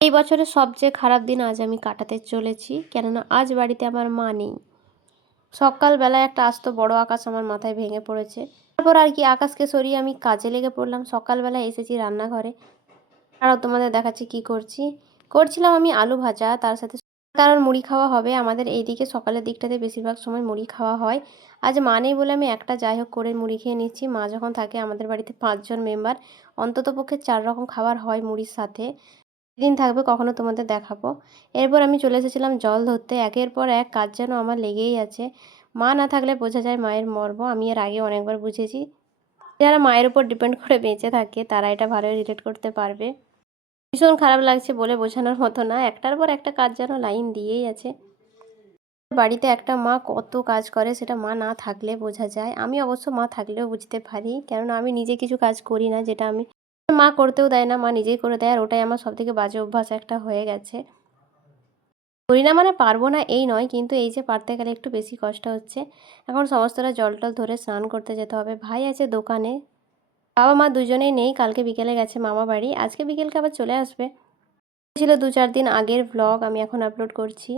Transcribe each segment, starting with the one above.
এই বছরের সবচেয়ে খারাপ দিন আজ আমি কাটাতে চলেছি, কেননা আজ বাড়িতে আমার মা নেই। সকালবেলায় একটা আস্ত বড় আকাশ আমার মাথায় ভেঙে পড়েছে। তারপর আর কি আকাশকে সরিয়ে আমি কাজে লেগে পড়লাম। সকালবেলায় এসেছি রান্নাঘরে, আর তোমাদের দেখাচ্ছি কি করছিলাম আমি আলু ভাজা, তার সাথে কারণ মুড়ি খাওয়া হবে। আমাদের এইদিকে সকালের দিকটাতে বেশিরভাগ সময় মুড়ি খাওয়া হয়। আজ মা নেই বলে আমি একটা যাই হোক করে মুড়ি খেয়ে নিচ্ছি। মা যখন থাকে, আমাদের বাড়িতে 5 জন মেম্বার, অন্ততপক্ষে 4 রকম খাবার হয় মুড়ির সাথে। দিন থাকবে কখনো তোমাদের দেখাবো। এরপর আমি চলে এসেছিলাম জল ধরতে। একের পর এক কাজ যেন আমার লেগেই আছে। মা না থাকলে বোঝা যায় মায়ের মর্ম। আমি এর আগে অনেকবার বুঝেছি। যারা মায়ের উপর ডিপেন্ড করে বেঁচে থাকে তারা এটা ভালোই রিলেট করতে পারবে। ভীষণ খারাপ লাগছে বলে বোঝানোর মতো না, একটার পর একটা কাজ যেন লাইন দিয়েই আছে। বাড়িতে একটা মা কত কাজ করে সেটা মা না থাকলে বোঝা যায়। আমি অবশ্য মা থাকলেও বুঝতে পারি, কেননা আমি নিজে কিছু কাজ করি না যেটা আমি মা করতেও দেয় না, মা নিজেই করে দেয়। আর ওটাই আমার সবথেকে বাজে অভ্যাস একটা হয়ে গেছে। করি না মানে পারবো না এই নয়, কিন্তু এই যে পারতে গেলে একটু বেশি কষ্ট হচ্ছে। এখন সমস্তটা জল টল ধরে স্নান করতে যেতে হবে। ভাই আছে দোকানে, বাবা মা দুজনেই নেই। কালকে বিকেলে গেছে মামা বাড়ি, আজকে বিকেলকে আবার চলে আসবে। ছিল 2-4 দিন আগের ব্লগ আমি এখন আপলোড করছি।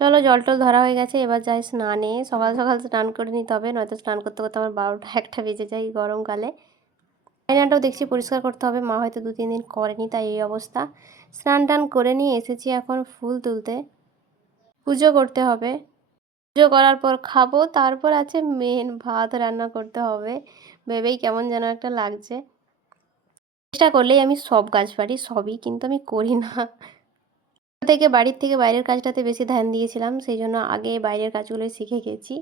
চলো জল টল ধরা হয়ে গেছে, এবার যাই স্নানে। সকাল সকাল স্নান করে নিতে হবে, নয়তো স্নান করতে করতে আমার 12টা-1টা বেজে যায় গরমকালে। আয়নাটাও দেখছি পরিষ্কার করতে হবে, মা হয়তো 2-3 দিন করেনি তাই এই অবস্থা। স্নান টান করে নিয়ে এসেছি এখন ফুল তুলতে, পুজো করতে হবে। পুজো করার পর খাবো, তারপর আছে মেন ভাত রান্না করতে হবে। ভেবেই কেমন যেন একটা লাগছে। চেষ্টা করলেই আমি সব কাজ পারি, সবই কিন্তু আমি করি না। বাড়ির থেকে বাইরের কাজটাতে বেশি ধ্যান দিয়েছিলাম, সেই জন্য আগে বাইরের কাজগুলোই শিখে গেছি।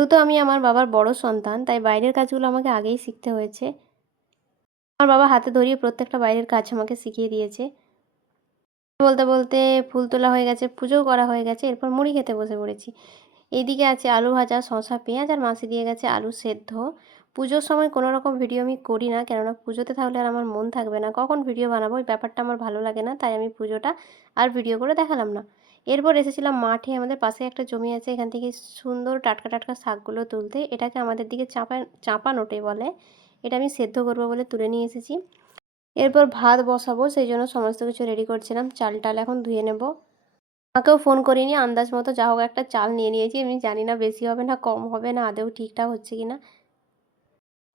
যেহেতু আমি আমার বাবার বড় সন্তান, তাই বাইরের কাজগুলো আমাকে আগেই শিখতে হয়েছে। আমার বাবা হাতে ধরিয়ে প্রত্যেকটা বাইরের কাজ আমাকে শিখিয়ে দিয়েছে। বলতে বলতে ফুল তোলা হয়ে গেছে, পুজোও করা হয়ে গেছে, এরপর মুড়ি খেতে বসে পড়েছি। এইদিকে আছে আলু ভাজা, শসা, পেঁয়াজ, আর মাসি দিয়ে গেছে আলু সেদ্ধ। পুজোর সময় কোনো রকম ভিডিও আমি করি না, কেননা পুজোতে থাকলে আর আমার মন থাকবে না, কখন ভিডিও বানাবো ওই ব্যাপারটা আমার ভালো লাগে না, তাই আমি পুজোটা আর ভিডিও করে দেখালাম না। এরপর এসেছিলাম মাঠে, আমাদের পাশে একটা জমি আছে, এখান থেকে সুন্দর টাটকা টাটকা শাকগুলো তুলতে। এটাকে আমাদের দিকে চাপা নোটে বলে। এটা আমি সেদ্ধ করবো বলে তুলে নিয়ে এসেছি। এরপর ভাত বসাবো, সেই জন্য সমস্ত কিছু রেডি করছিলাম। চাল টাল এখন ধুয়ে নেব। মাকেও ফোন করিনি, আন্দাজ মতো যা হোক একটা চাল নিয়ে নিয়েছি। আমি জানি না বেশি হবে না কম হবে, না আদৌ ঠিকঠাক হচ্ছে কিনা।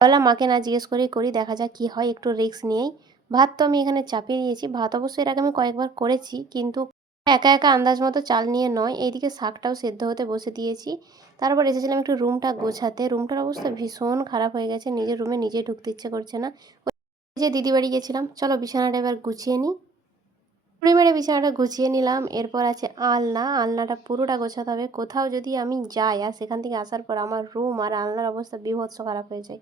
বললাম মাকে না জিজ্ঞেস করেই করি, দেখা যাক কী হয়, একটু রিস্ক নিয়েই। ভাত তো আমি এখানে চাপিয়ে দিয়েছি। ভাত অবশ্য এর আগে আমি কয়েকবার করেছি, কিন্তু একা একা আন্দাজ মতো চাল নিয়ে নয়। এইদিকে শাকটাও সেদ্ধ হতে বসে দিয়েছি। তারপর এসেছিলাম একটু রুমটা গোছাতে। রুমটার অবস্থা ভীষণ খারাপ হয়ে গেছে, নিজের রুমে নিজে ঢুকতে ইচ্ছে করছে না। ওই যে দিদি বাড়ি গেছিলাম, চলো বিছানাটা এবার গুছিয়ে নিই। মুড়ি মেরে বিছানাটা গুছিয়ে নিলাম। এরপর আছে আলনাটা পুরোটা গোছাতে হবে। কোথাও যদি আমি যাই আর সেখান থেকে আসার পর আমার রুম আর আলনার অবস্থা বীভৎস খারাপ হয়ে যায়।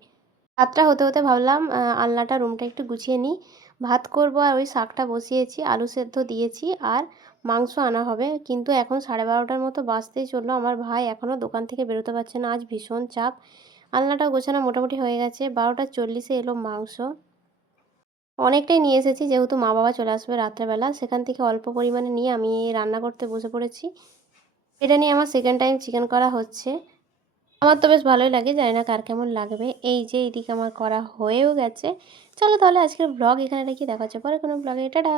রাতটা হতে হতে ভাবলাম আলনাটা রুমটা একটু গুছিয়ে নিই। ভাত করব আর ওই শাকটা বসিয়েছি, আলু সেদ্ধ দিয়েছি, আর মাংস আনা হবে। কিন্তু এখন 12:30টার মতো বাজতেই চললো, আমার ভাই এখনও দোকান থেকে বেরোতে পারছে না। আজ ভীষণ চাপ। আলনাটাও গোছানো মোটামুটি হয়ে গেছে। 12টা 40-এ এলো মাংস। অনেকটাই নিয়ে এসেছি, যেহেতু মা বাবা চলে আসবে রাত্রেবেলা, সেখান থেকে অল্প পরিমাণে নিয়ে আমি রান্না করতে বসে পড়েছি। এটা নিয়ে আমার সেকেন্ড টাইম চিকেন করা হচ্ছে। আমার তো বেশ ভালোই লাগে, জানি না কার কেমন লাগবে। এই যে এইদিকে আমার করা হয়েও গেছে। চলো তাহলে আজকের ব্লগ এখানে রেখে দেখা হচ্ছে পরে কোনো ব্লগে। টাটা।